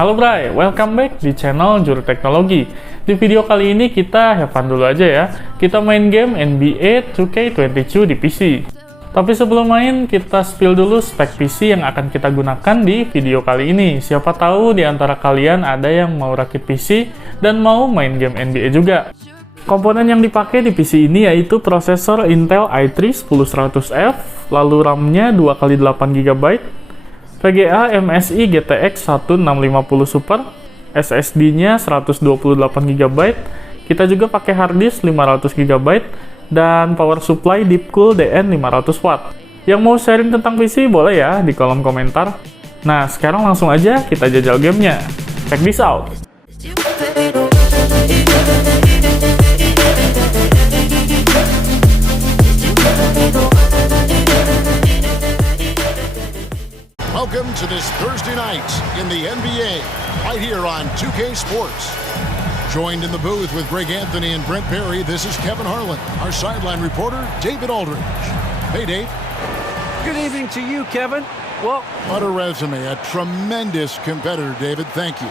Halo Bray, welcome back di channel Juru Teknologi. Di video kali ini kita have fun dulu aja ya. Kita main game NBA 2K22 di PC. Tapi sebelum main, kita spill dulu spek PC yang akan kita gunakan di video kali ini. Siapa tahu di antara kalian ada yang mau rakit PC dan mau main game NBA juga. Komponen yang dipakai di PC ini yaitu prosesor Intel i3 10100F, lalu RAM-nya 2x8GB, VGA MSI GTX 1650 Super, SSD-nya 128GB, kita juga pakai harddisk 500GB, dan power supply Deepcool DN 500W. Yang mau sharing tentang PC boleh ya di kolom komentar. Nah, sekarang langsung aja kita jajal gamenya. Check this out! Welcome to this Thursday night in the NBA, right here on 2K Sports. Joined in the booth with Greg Anthony and Brent Perry, this is Kevin Harlan. Our sideline reporter, David Aldridge. Hey, Dave. Good evening to you, Kevin. Well, What a resume, a tremendous competitor, David. Thank you.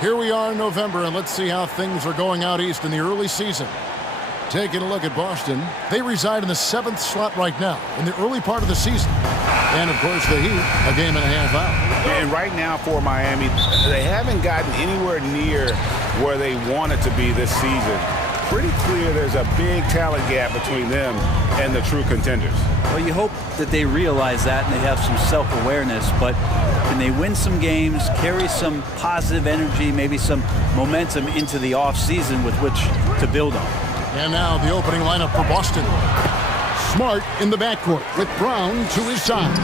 Here we are in November, and let's see how things are going out east in the early season. Taking a look at Boston, they reside in the 7th slot right now in the early part of the season. And, of course, the Heat, a game and a half out. And right now for Miami, they haven't gotten anywhere near where they wanted to be this season. Pretty clear there's a big talent gap between them and the true contenders. well, you hope that they realize that and they have some self-awareness, but when they win some games, carry some positive energy, maybe some momentum into the off-season with which to build on. And now the opening lineup for Boston. Smart in the backcourt with Brown to his side.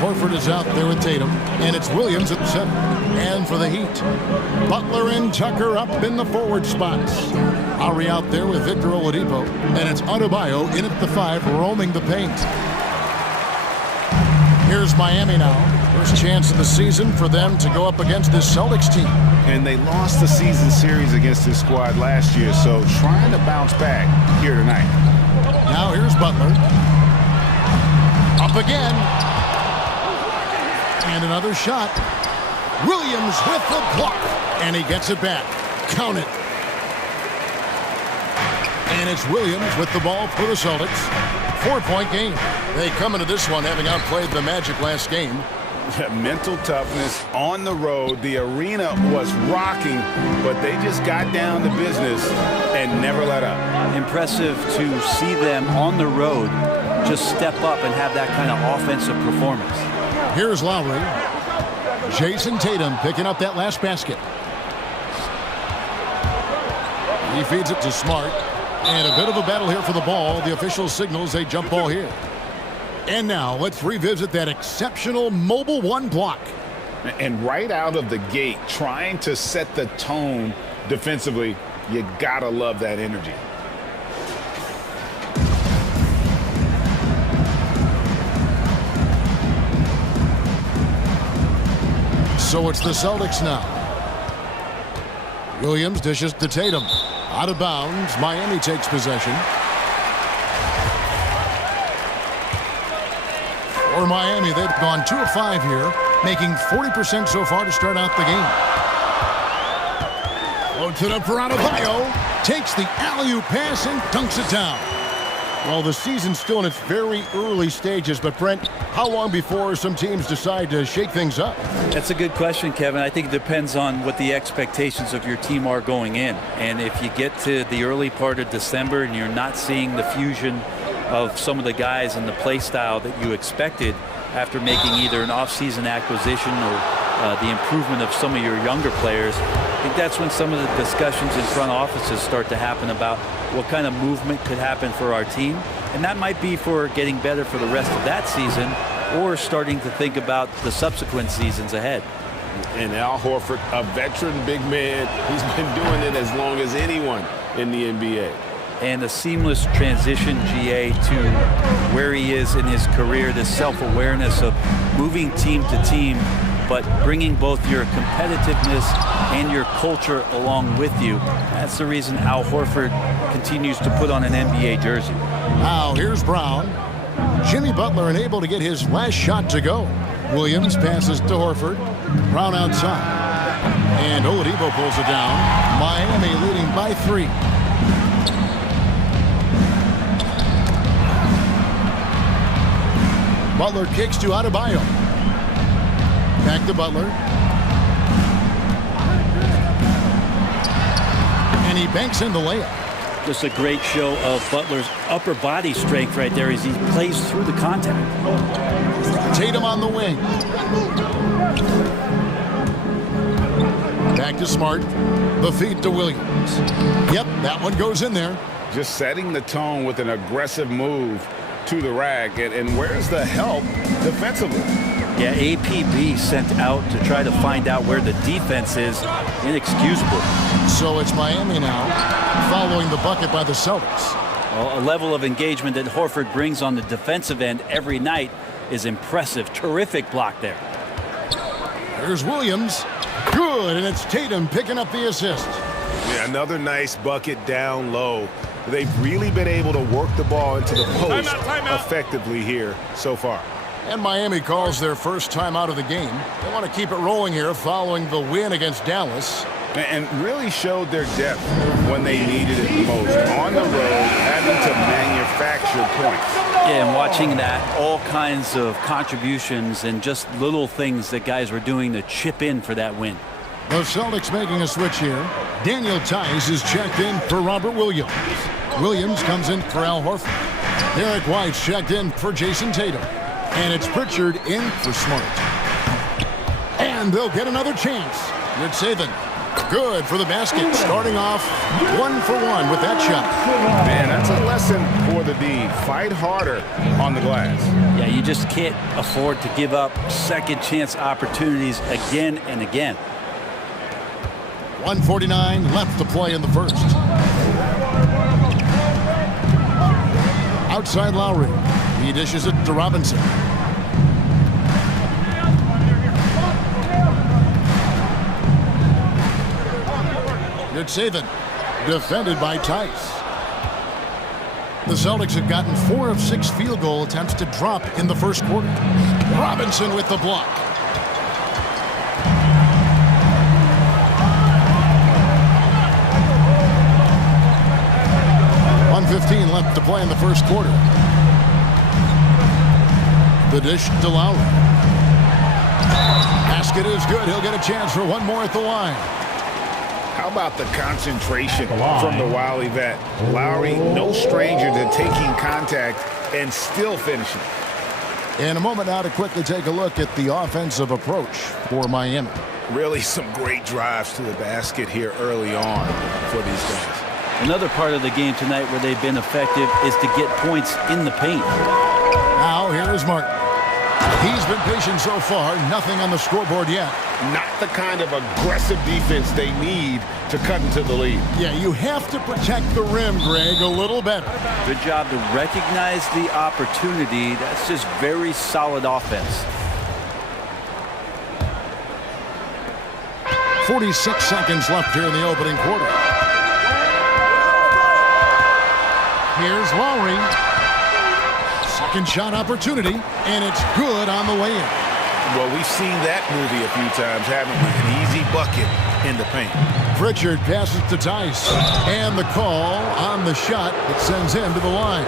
Horford is out there with Tatum, and it's Williams at the center. And for the Heat, Butler and Tucker up in the forward spots. Lowry out there with Victor Oladipo, and it's Adebayo in at the 5, roaming the paint. Here's Miami now. First chance of the season for them to go up against this Celtics team. And they lost the season series against this squad last year, so trying to bounce back here tonight. Now here's Butler. Up again. And another shot. Williams with the block. And he gets it back. Count it. And it's Williams with the ball for the Celtics. 4-point game. They come into this one having outplayed the Magic last game. Mental toughness on the road. The arena was rocking, but they just got down to business and never let up. Impressive to see them on the road just step up and have that kind of offensive performance. Here's Lowry. Jason Tatum picking up that last basket. He feeds it to Smart. And a bit of a battle here for the ball. The official signals a jump ball here. And now let's revisit that exceptional Mobile 1 block. And right out of the gate, trying to set the tone defensively, you gotta love that energy. So it's the Celtics now. Williams dishes to Tatum. Out of bounds. Miami takes possession. For Miami, they've gone 2 of 5 here, making 40% so far to start out the game. Loads it up for Adebayo. Takes the alley-oop pass and dunks it down. Well, the season's still in its very early stages, but Brent, how long before some teams decide to shake things up? That's a good question, Kevin. I think it depends on what the expectations of your team are going in. And if you get to the early part of December and you're not seeing the fusion of some of the guys and the play style that you expected after making either an off-season acquisition or the improvement of some of your younger players, I think that's when some of the discussions in front offices start to happen about what kind of movement could happen for our team. And that might be for getting better for the rest of that season or starting to think about the subsequent seasons ahead. And Al Horford, a veteran big man, he's been doing it as long as anyone in the NBA. And a seamless transition, GA, to where he is in his career, this self-awareness of moving team to team, but bringing both your competitiveness and your culture along with you. That's the reason Al Horford continues to put on an NBA jersey. Now here's Brown. Jimmy Butler unable to get his last shot to go. Williams passes to Horford. Brown outside. And Oladipo pulls it down. Miami leading by 3. Butler kicks to Adebayo. Back to Butler. And he banks in the layup. Just a great show of Butler's upper body strength right there as he plays through the contact. Tatum on the wing. Back to Smart. The feed to Williams. Yep, that one goes in there. Just setting the tone with an aggressive move to the rack. And where's the help defensively? Yeah, APB sent out to try to find out where the defense is. Inexcusable. So it's Miami now, following the bucket by the Celtics. Well, a level of engagement that Horford brings on the defensive end every night is impressive. Terrific block there. There's Williams. Good, and it's Tatum picking up the assist. Yeah, another nice bucket down low. They've really been able to work the ball into the post effectively here so far. And Miami calls their first time out of the game. They want to keep it rolling here following the win against Dallas. And really showed their depth when they needed it most. On the road, having to manufacture points. Yeah, and watching that, all kinds of contributions and just little things that guys were doing to chip in for that win. The Celtics making a switch here. Daniel Tice is checked in for Robert Williams. Williams comes in for Al Horford. Derek White's checked in for Jason Tatum. And it's Pritchard in for Smart. And they'll get another chance. Yurtseven. Good for the basket. Starting off 1 for 1 with that shot. Man, that's a lesson for the D. Fight harder on the glass. Yeah, you just can't afford to give up second chance opportunities again and again. 1:49 left to play in the first. Outside Lowry. He dishes it to Robinson. Yurtseven, defended by Tice. The Celtics have gotten 4 of 6 field goal attempts to drop in the first quarter. Robinson with the block. .1:15 left to play in the first quarter. The dish to Lowry. Basket is good. He'll get a chance for one more at the line. How about the concentration from the Wiley vet? Lowry, no stranger to taking contact and still finishing. In a moment now to quickly take a look at the offensive approach for Miami. Really some great drives to the basket here early on for these guys. Another part of the game tonight where they've been effective is to get points in the paint. Now here is Martin. He's been patient so far. Nothing on the scoreboard yet. Not the kind of aggressive defense they need to cut into the lead. Yeah, you have to protect the rim, Greg, a little better. Good job to recognize the opportunity. That's just very solid offense. 46 seconds left here in the opening quarter. Here's Lowry. Second shot opportunity, and it's good on the way in. Well, we've seen that movie a few times, haven't we? An easy bucket in the paint. Pritchard passes to Tice, and the call on the shot that sends him to the line.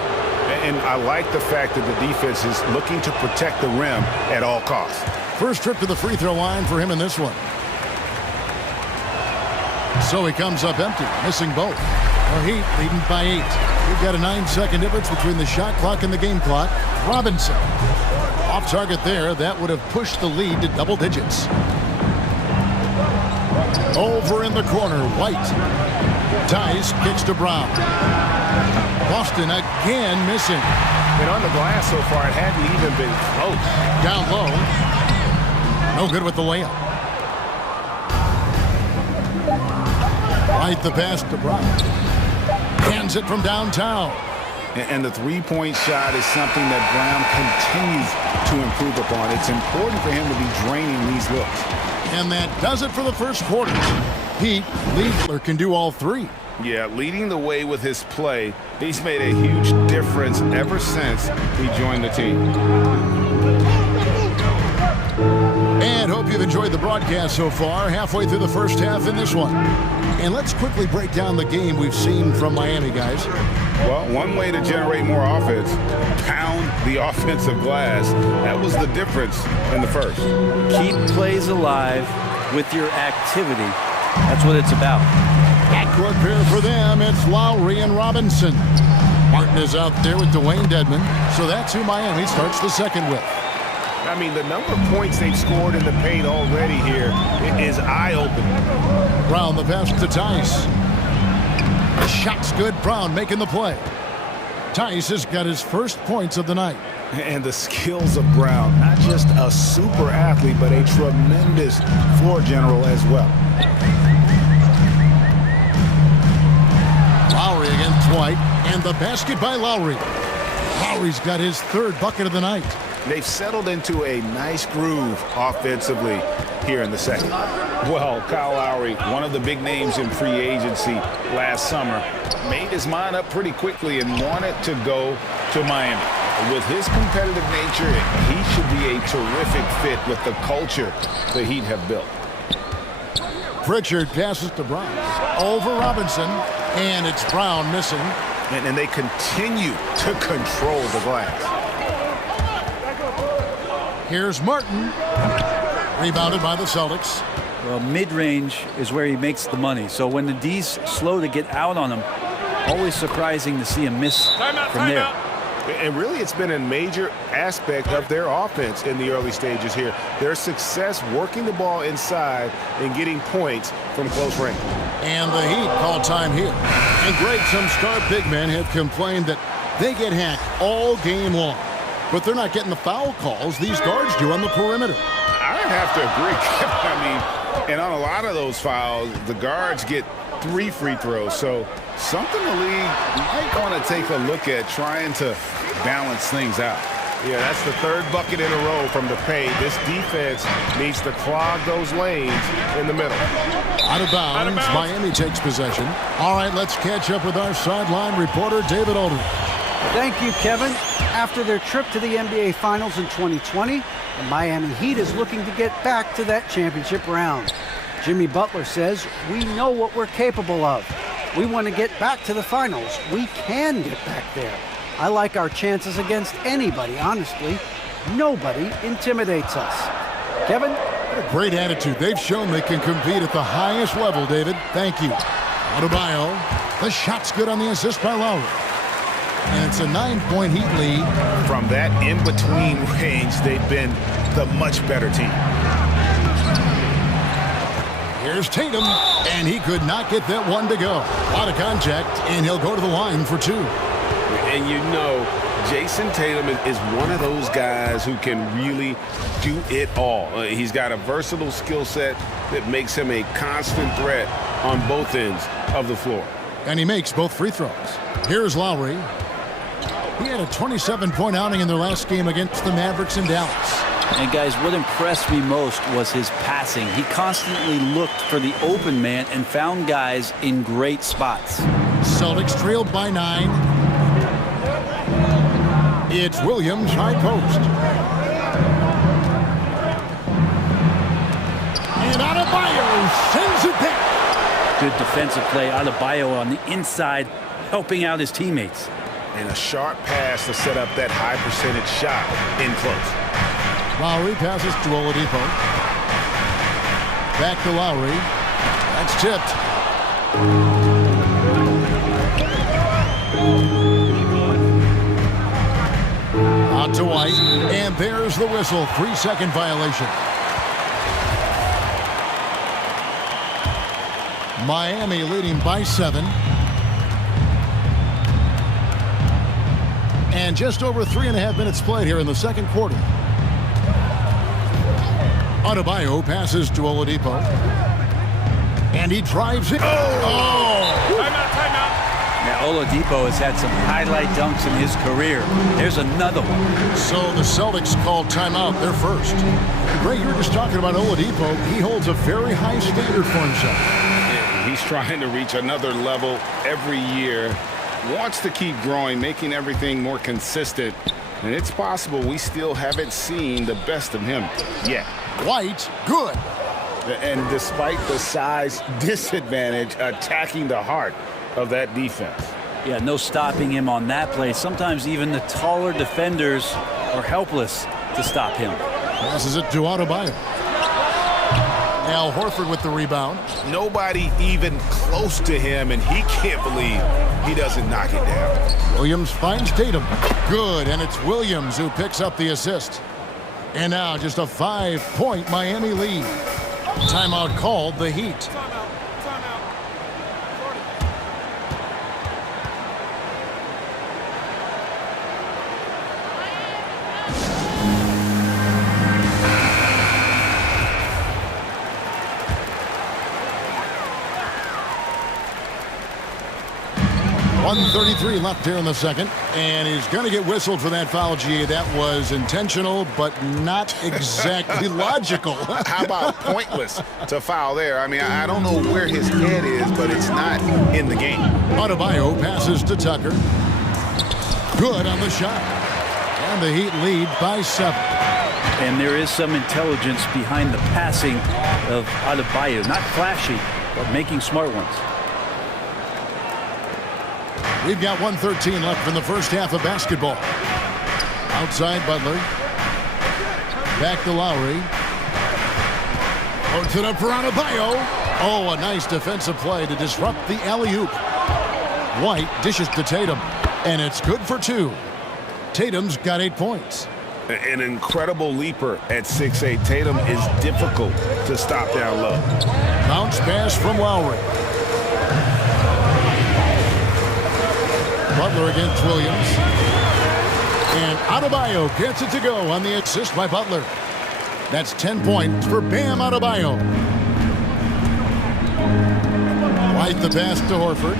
And I like the fact that the defense is looking to protect the rim at all costs. First trip to the free throw line for him in this one. So he comes up empty, missing both. The Heat leading by 8. We've got a 9-second difference between the shot clock and the game clock. Robinson off target there. That would have pushed the lead to double digits. Over in the corner, White. Tice kicks to Brown. Boston again missing. And on the glass so far, it hadn't even been close. Down low. No good with the layup. White the pass to Brown. Hands it from downtown. And the three-point shot is something that Brown continues to improve upon. It's important for him to be draining these looks. And that does it for the first quarter. Heat, Liebler can do all three. Yeah, leading the way with his play. He's made a huge difference ever since he joined the team. And hope you you've enjoyed the broadcast so far, halfway through the first half in this one. And let's quickly break down the game we've seen from Miami, guys. Well, one way to generate more offense, pound the offensive glass. That was the difference in the first. Keep plays alive with your activity. That's what it's about. Backcourt pair for them, it's Lowry and Robinson. Martin is out there with Dwayne Dedman, so that's who Miami starts the second with. I mean, the number of points they've scored in the paint already here is eye-opening. Brown the pass to Tice. The shot's good. Brown making the play. Tice has got his first points of the night. And the skills of Brown, not just a super athlete, but a tremendous floor general as well. Lowry against White, and the basket by Lowry. Lowry's got his third bucket of the night. They've settled into a nice groove offensively here in the second. Well, Kyle Lowry, one of the big names in free agency last summer, made his mind up pretty quickly and wanted to go to Miami. With his competitive nature, he should be a terrific fit with the culture the Heat have built. Pritchard passes to Brown. Over Robinson, and it's Brown missing. And they continue to control the glass. Here's Martin. Rebounded by the Celtics. Well, mid-range is where he makes the money. So when the D's slow to get out on him, always surprising to see him miss from there. And really, it's been a major aspect of their offense in the early stages here. Their success working the ball inside and getting points from close range. And the Heat call time here. And Greg, some star big men have complained that they get hacked all game long. But they're not getting the foul calls these guards do on the perimeter. I'd have to agree. I mean, and on a lot of those fouls, the guards get 3 free throws. So something the league might want to take a look at, trying to balance things out. Yeah, that's the third bucket in a row from the paint. This defense needs to clog those lanes in the middle. Out of bounds, Miami takes possession. All right, let's catch up with our sideline reporter, David Aldridge. Thank you, Kevin. After their trip to the NBA Finals in 2020, the Miami Heat is looking to get back to that championship round. Jimmy Butler says, "We know what we're capable of. We want to get back to the finals. We can get back there. I like our chances against anybody, honestly. Nobody intimidates us." Kevin? What a great attitude. They've shown they can compete at the highest level, David. Thank you. Adebayo. The shot's good on the assist by Lowry. And it's a 9-point Heat lead. From that in-between range, they've been the much better team. Here's Tatum, and he could not get that one to go. A lot of contact, and he'll go to the line for 2. And you know, Jason Tatum is one of those guys who can really do it all. He's got a versatile skill set that makes him a constant threat on both ends of the floor. And he makes both free throws. Here's Lowry. He had a 27-point outing in their last game against the Mavericks in Dallas. And guys, what impressed me most was his passing. He constantly looked for the open man and found guys in great spots. Celtics trailed by 9. It's Williams, high post. And Adebayo sends it back. Good defensive play. Adebayo on the inside, helping out his teammates. And a sharp pass to set up that high percentage shot in close. Lowry passes to Oladipo. Back to Lowry. That's tipped. Out to White. And there's the whistle. 3-second violation. Miami leading by 7. And just over 3.5 minutes played here in the second quarter. Adebayo passes to Oladipo. And he drives it. Oh! Timeout. Now, Oladipo has had some highlight dunks in his career. There's another one. So the Celtics called timeout. They're first. Ray, you were just talking about Oladipo. He holds a very high standard for himself. Yeah, he's trying to reach another level every year. Wants to keep growing, making everything more consistent. And it's possible we still haven't seen the best of him yet. White, good. And despite the size disadvantage, attacking the heart of that defense. Yeah, no stopping him on that play. Sometimes even the taller defenders are helpless to stop him. Passes it to Adebayo. Al Horford with the rebound. Nobody even close to him, and he can't believe he doesn't knock it down. Williams finds Tatum. Good, and it's Williams who picks up the assist. And now just a 5-point Miami lead. Timeout called, the Heat. 1:33 left here in the second, and he's going to get whistled for that foul, G. That was intentional, but not exactly logical. How about pointless to foul there? I mean, I don't know where his head is, but it's not in the game. Adebayo passes to Tucker. Good on the shot. And the Heat lead by 7. And there is some intelligence behind the passing of Adebayo. Not flashy, but making smart ones. We've got 1:13 left in the first half of basketball. Outside Butler. Back to Lowry. Puts it up for Adebayo. Oh, a nice defensive play to disrupt the alley-oop. White dishes to Tatum, and it's good for 2. Tatum's got 8 points. An incredible leaper at 6'8". Tatum is difficult to stop down low. Bounce pass from Lowry. Butler against Williams. And Adebayo gets it to go on the assist by Butler. That's 10 points for Bam Adebayo. White the pass to Horford.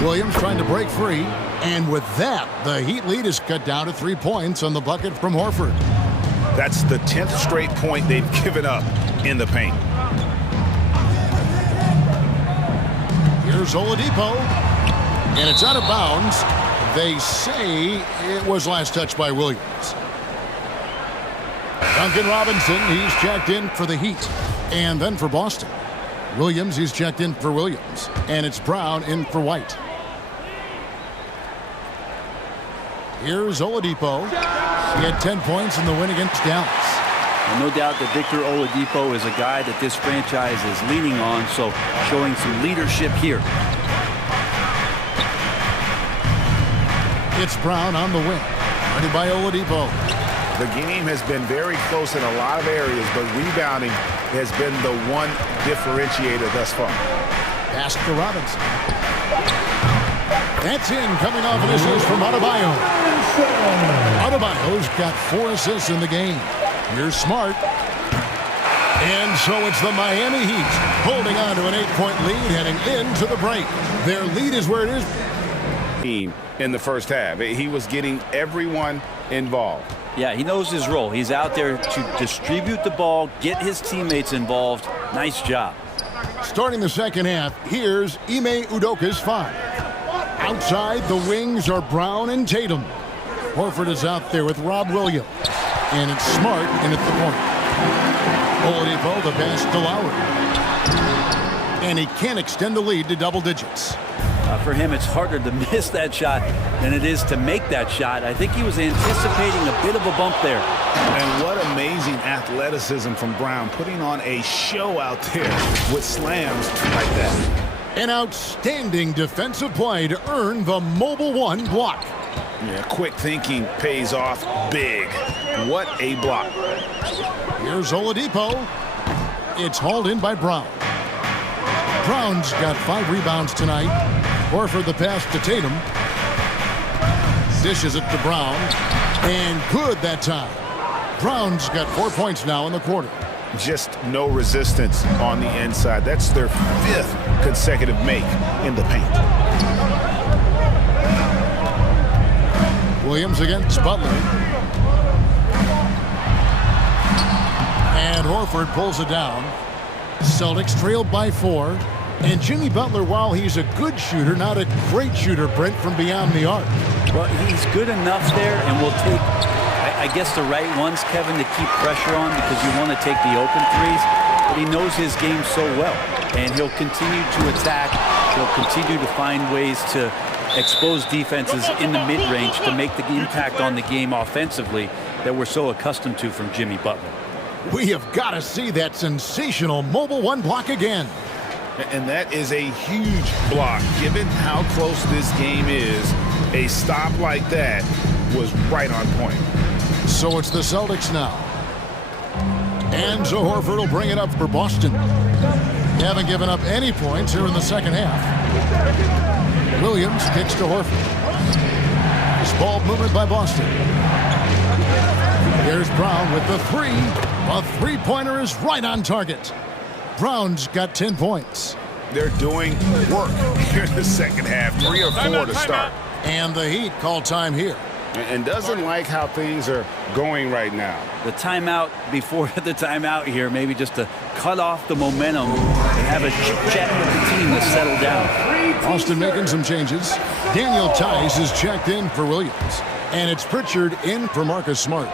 Williams trying to break free. And with that, the Heat lead is cut down to 3 points on the bucket from Horford. That's the 10th straight point they've given up in the paint. Here's Oladipo. And it's out of bounds. They say it was last touched by Williams. Duncan Robinson, he's checked in for the Heat. And then for Boston. Williams, he's checked in for Williams. And it's Brown in for White. Here's Oladipo. He had 10 points in the win against Dallas. And no doubt that Victor Oladipo is a guy that this franchise is leaning on, so showing some leadership here. It's Brown on the wing. Guarded by Oladipo. The game has been very close in a lot of areas, but rebounding has been the one differentiator thus far. Pass to Robinson. That's in, coming off an assist from Adebayo. Adebayo's got 4 assists in the game. Here's Smart. And so it's the Miami Heat holding on to an 8-point lead heading into the break. Their lead is where it is. Team in the first half. He was getting everyone involved. Yeah, he knows his role. He's out there to distribute the ball, get his teammates involved. Nice job. Starting the second half, here's Ime Udoka's 5. Outside, the wings are Brown and Tatum. Horford is out there with Rob Williams. And it's Smart in at the point. Oladipo, the pass to Lowry. And he can't extend the lead to double digits. For him, it's harder to miss that shot than it is to make that shot. I think he was anticipating a bit of a bump there. And what amazing athleticism from Brown, putting on a show out there with slams like that. An outstanding defensive play to earn the Mobile 1 block. Yeah, quick thinking pays off big. What a block. Here's Oladipo. It's hauled in by Brown. Brown's got 5 rebounds tonight. Horford the pass to Tatum. Dishes it to Brown. And good that time. Brown's got 4 points now in the quarter. Just no resistance on the inside. That's their 5th consecutive make in the paint. Williams against Butler. And Horford pulls it down. Celtics trailed by 4. And Jimmy Butler, while he's a good shooter, not a great shooter, Brent, from beyond the arc. Well, he's good enough there, and will take, I guess, the right ones, Kevin, to keep pressure on, because you want to take the open threes. But he knows his game so well, and he'll continue to attack. He'll continue to find ways to expose defenses in the mid-range to make the impact on the game offensively that we're so accustomed to from Jimmy Butler. We have got to see that sensational mobile one block again. And that is a huge block. Given how close this game is, a stop like that was right on point. So it's the Celtics now. And Zo Horford will bring it up for Boston. They haven't given up any points here in the second half. Williams kicks to Horford. This ball movement by Boston. Here's Brown with the three. A three-pointer is right on target. Brown's got 10 points. They're doing work here in the second half. 3 or 4 to start. And the Heat call time here. And doesn't like how things are going right now. The timeout before the timeout here, maybe just to cut off the momentum and have a chit-chat with the team to settle down. Austin making some changes. Daniel Tice is checked in for Williams. And it's Pritchard in for Marcus Smart.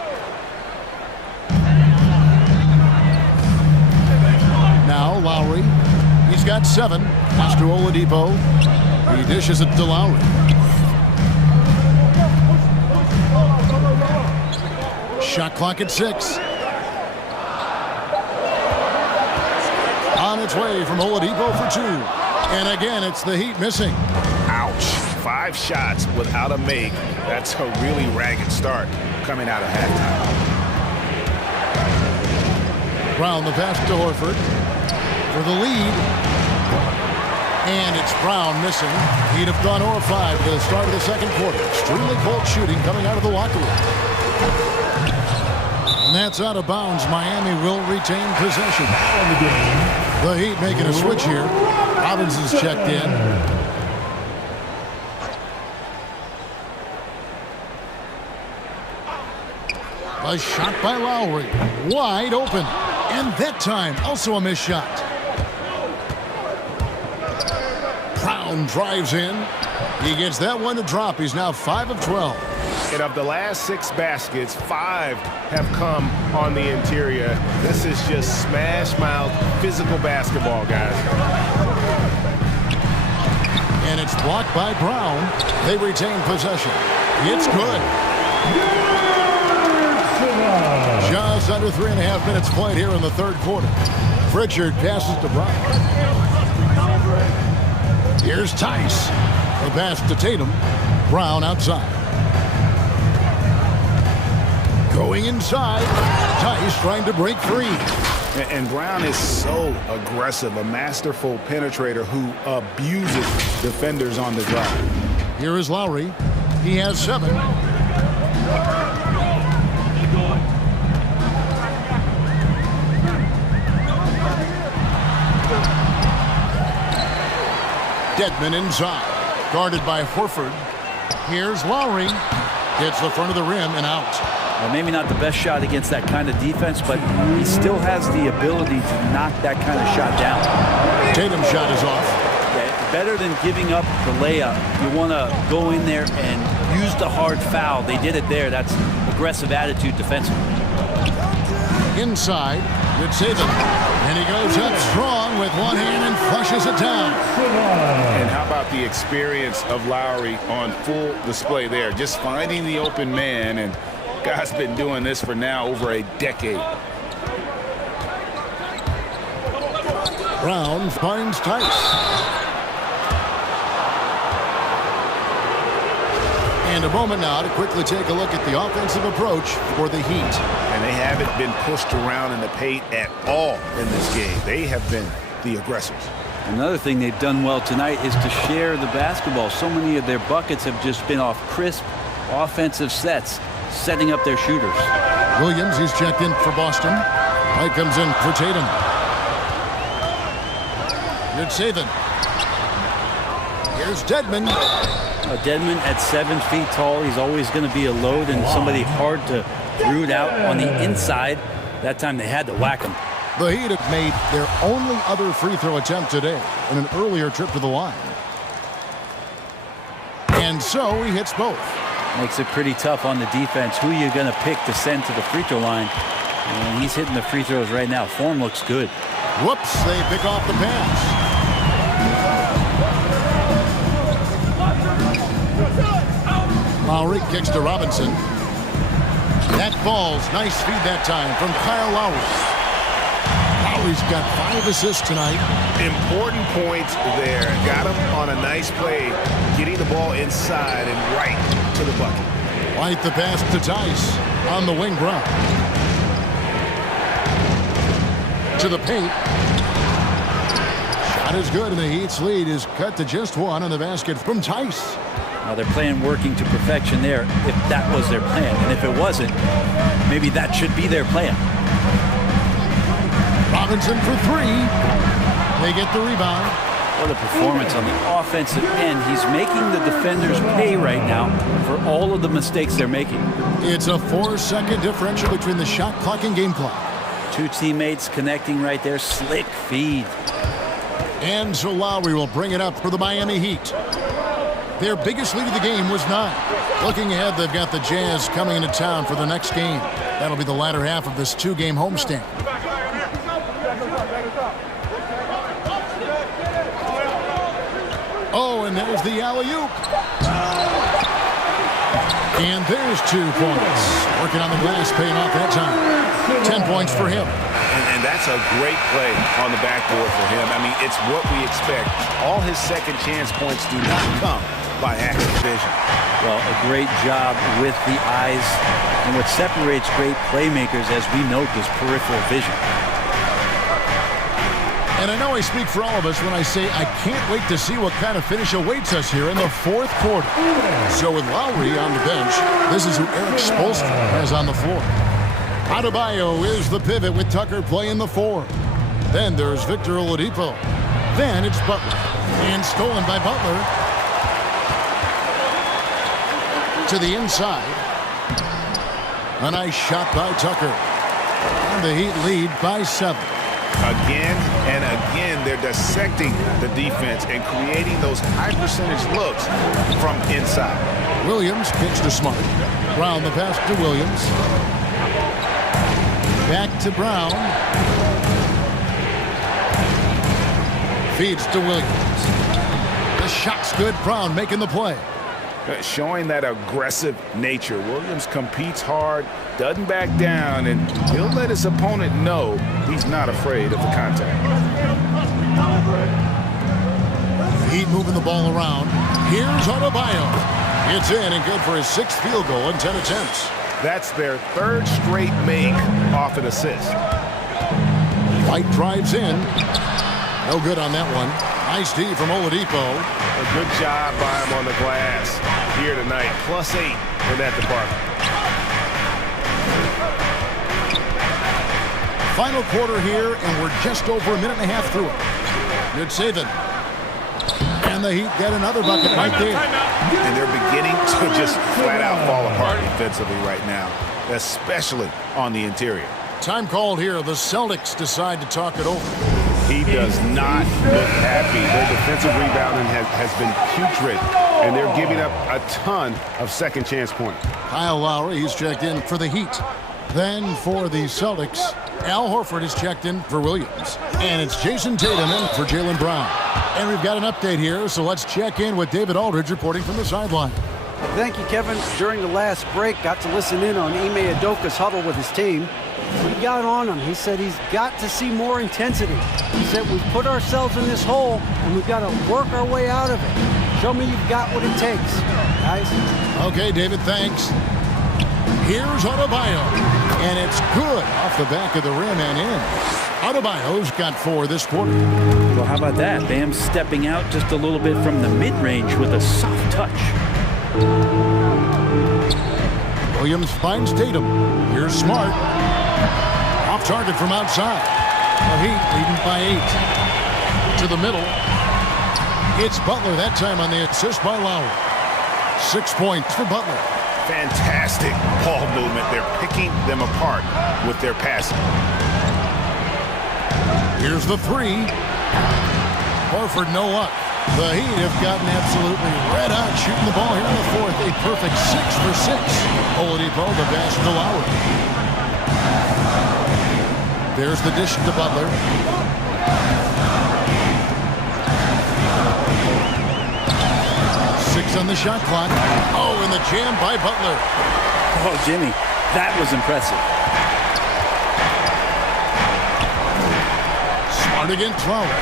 Now Lowry. He's got 7. Pass to Oladipo. He dishes it to Lowry. Shot clock at 6. On its way from Oladipo for 2. And again, it's the Heat missing. Ouch. 5 shots without a make. That's a really ragged start coming out of halftime. Brown the pass to Horford for the lead. And it's Brown missing. He'd have gone 0-5 to the start of the second quarter. Extremely cold shooting coming out of the locker room. And that's out of bounds. Miami will retain possession. The Heat making a switch here. Robinson's checked in. A shot by Lowry. Wide open. And that time, also a missed shot. Brown drives in. He gets that one to drop. He's now 5 of 12. And of the last 6 baskets, 5 have come on the interior. This is just smash-mouth physical basketball, guys. And it's blocked by Brown. They retain possession. It's good. Just under 3.5 minutes played here in the third quarter. Pritchard passes to Brown. Here's Tice. The pass to Tatum. Brown outside. Going inside. Tice trying to break free. And Brown is so aggressive, a masterful penetrator who abuses defenders on the drive. Here is Lowry. He has 7. Dedmon inside. Guarded by Horford. Here's Lowry. Hits the front of the rim and out. Well, maybe not the best shot against that kind of defense, but he still has the ability to knock that kind of shot down. Tatum's shot is off. Yeah, better than giving up the layup, you want to go in there and use the hard foul. They did it there. That's aggressive attitude defensively. Inside, it's Tatum. And he goes up strong with one hand and flushes it down. And how about the experience of Lowry on full display there? Just finding the open man, and guy's been doing this for now over a decade. Brown finds Tice. And a moment now to quickly take a look at the offensive approach for the Heat. And they haven't been pushed around in the paint at all in this game. They have been the aggressors. Another thing they've done well tonight is to share the basketball. So many of their buckets have just been off crisp offensive sets, setting up their shooters. Williams, he's checked in for Boston. White comes in for Tatum. Good saving. Here's Dedmon. Dedmon at 7 feet tall. He's always going to be a load and somebody hard to root out on the inside. That time they had to whack him. The Heat have made their only other free throw attempt today in an earlier trip to the line. And so he hits both. Makes it pretty tough on the defense. Who you're going to pick to send to the free throw line. And he's hitting the free throws right now. Form looks good. Whoops, they pick off the pass. Lowry kicks to Robinson. That falls. Nice feed that time from Kyle Lowry. Lowry's got 5 assists tonight. Important points there. Got him on a nice play, getting the ball inside and right to the bucket. White the pass to Tice on the wing. Brown to the paint. Shot is good, and the Heat's lead is cut to just 1 on the basket from Tice. They're playing working to perfection there, if that was their plan. And if it wasn't, maybe that should be their plan. Robinson for 3. They get the rebound. What a performance on the offensive end. He's making the defenders pay right now for all of the mistakes they're making. It's a 4-second differential between the shot clock and game clock. 2 teammates connecting right there. Slick feed. And so Lowry will bring it up for the Miami Heat. Their biggest lead of the game was 9. Looking ahead, they've got the Jazz coming into town for the next game. That'll be the latter half of this 2-game homestand. Oh, and there's the alley-oop. And there's 2 points. Working on the glass, paying off that time. 10 points for him. And that's a great play on the backboard for him. I mean, it's what we expect. All his second chance points do not come by active vision. Well, a great job with the eyes. And what separates great playmakers, as we note, is peripheral vision. And I know I speak for all of us when I say I can't wait to see what kind of finish awaits us here in the 4th quarter. So with Lowry on the bench, this is who Eric Spoelstra has on the floor. Adebayo is the pivot with Tucker playing the 4. Then there's Victor Oladipo. Then it's Butler. And stolen by Butler. To the inside. A nice shot by Tucker. And the Heat lead by 7. Again and again, they're dissecting the defense and creating those high-percentage looks from inside. Williams kicks to Smart. Brown the pass to Williams. Back to Brown. Feeds to Williams. The shot's good. Brown making the play. Showing that aggressive nature. Williams competes hard, doesn't back down, and he'll let his opponent know he's not afraid of the contact. Heat moving the ball around. Here's Adebayo. It's in and good for his 6th field goal in 10 attempts. That's their 3rd straight make off an assist. White drives in. No good on that one. Nice D from Oladipo. A good job by him on the glass here tonight. +8 in that department. Final quarter here, and we're just over a minute and a half through it. Good saving. And the Heat get another bucket right there. And they're beginning to just flat out fall apart defensively right now, especially on the interior. Time called here. The Celtics decide to talk it over. He does not look happy. Their defensive rebounding has been putrid, and they're giving up a ton of second chance points. Kyle Lowry, he's checked in for the Heat. Then for the Celtics, Al Horford is checked in for Williams. And it's Jason Tatum in for Jaylen Brown. And we've got an update here, so let's check in with David Aldridge reporting from the sideline. Thank you, Kevin. During the last break, got to listen in on Ime Udoka's huddle with his team. We got on him. He said he's got to see more intensity. He said we've put ourselves in this hole, and we've got to work our way out of it. Show me you've got what it takes, guys. Okay, David, thanks. Here's Adebayo, and it's good off the back of the rim and in. Adebayo's got 4 this quarter. Well, how about that? Bam stepping out just a little bit from the mid-range with a soft touch. Williams finds Tatum. Here's Smart. Off target from outside. The Heat leading by 8. To the middle. It's Butler that time on the assist by Lowry. 6 points for Butler. Fantastic ball movement. They're picking them apart with their passing. Here's the three. Horford, no luck. The Heat have gotten absolutely red hot shooting the ball here in the fourth. A perfect 6 for 6. Oladipo, the pass to Lowry. There's the dish to Butler. Six on the shot clock. Oh, and the jam by Butler. Oh, Jimmy, that was impressive. Smart against Lowry.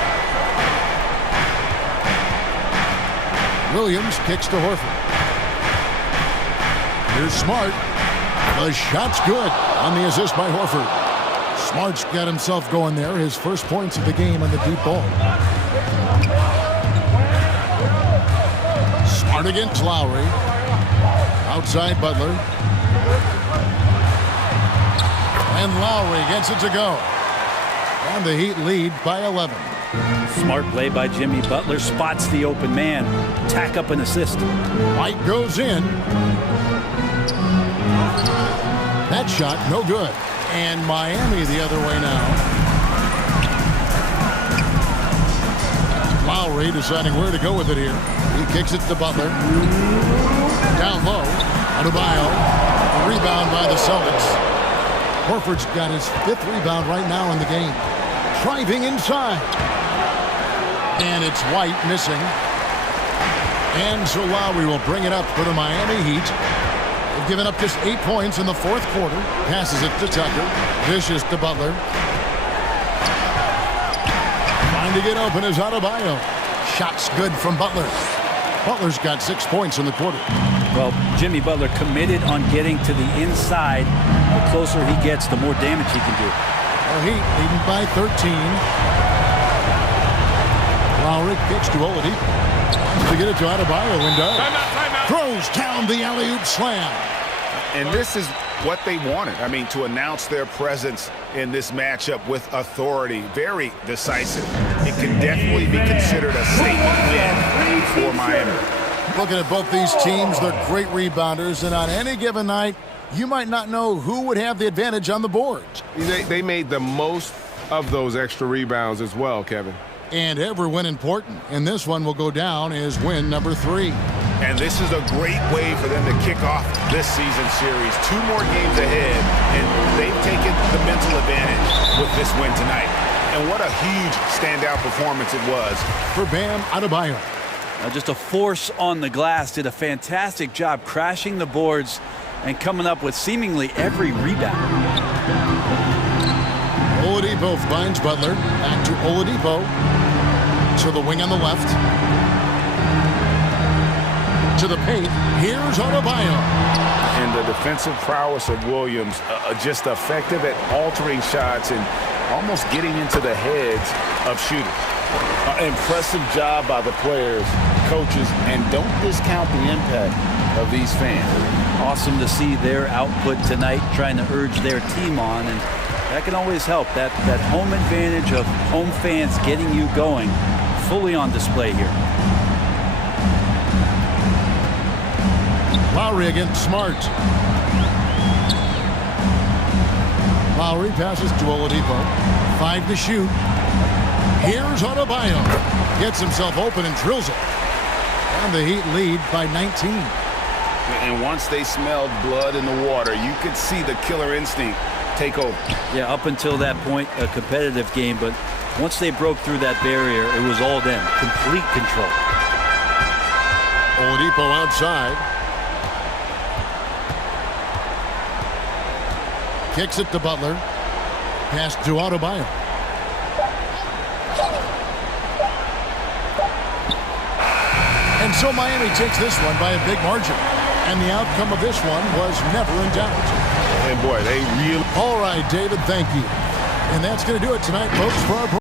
Williams kicks to Horford. Here's Smart. The shot's good on the assist by Horford. Smart's got himself going there. His first points of the game on the deep ball. Smart against Lowry. Outside Butler. And Lowry gets it to go. And the Heat lead by 11. Smart play by Jimmy Butler. Spots the open man. Tack up an assist. White goes in. That shot, no good. And Miami the other way now. Lowry deciding where to go with it here. He kicks it to Butler. Down low. Adebayo. Rebound by the Celtics. Horford's got his 5th rebound right now in the game. Driving inside. And it's White missing. And so Lowry will bring it up for the Miami Heat. They've given up just 8 points in the fourth quarter. Passes it to Tucker. Dishes to Butler. Trying to get open is Adebayo. Shots good from Butler. Butler's got 6 points in the quarter. Well, Jimmy Butler committed on getting to the inside. The closer he gets, the more damage he can do. The Heat leading by 13. Lowry kicks to Oladipo. To get it to Adebayo and does. Throws down the alley-oop slam. And this is what they wanted. I mean, to announce their presence in this matchup with authority. Very decisive. It can definitely be considered a statement win for Miami. Looking at both these teams, they're great rebounders, and on any given night, you might not know who would have the advantage on the board. They made the most of those extra rebounds as well, Kevin. And every win important. And this one will go down as win number 3. And this is a great way for them to kick off this season series. 2 more games ahead, and they've taken the mental advantage with this win tonight. And what a huge standout performance it was for Bam Adebayo. Just a force on the glass. Did a fantastic job crashing the boards and coming up with seemingly every rebound. Oladipo finds Butler. Back to Oladipo. To the wing on the left. To the paint. Here's Adebayo. And the defensive prowess of Williams, just effective at altering shots and almost getting into the heads of shooters. Impressive job by the players, coaches, and don't discount the impact of these fans. Awesome to see their output tonight, trying to urge their team on, and that can always help. That home advantage of home fans getting you going, fully on display here. Lowry against Smart. Lowry passes to Oladipo. 5 to shoot. Here's Adebayo. Gets himself open and drills it. And the Heat lead by 19. And once they smelled blood in the water, you could see the killer instinct take over. Yeah, up until that point, a competitive game, but once they broke through that barrier, it was all them. Complete control. Oladipo outside. Kicks it to Butler. Pass to Adebayo. And so Miami takes this one by a big margin. And the outcome of this one was never in doubt. And boy, they really... All right, David, thank you. And that's going to do it tonight, folks, for our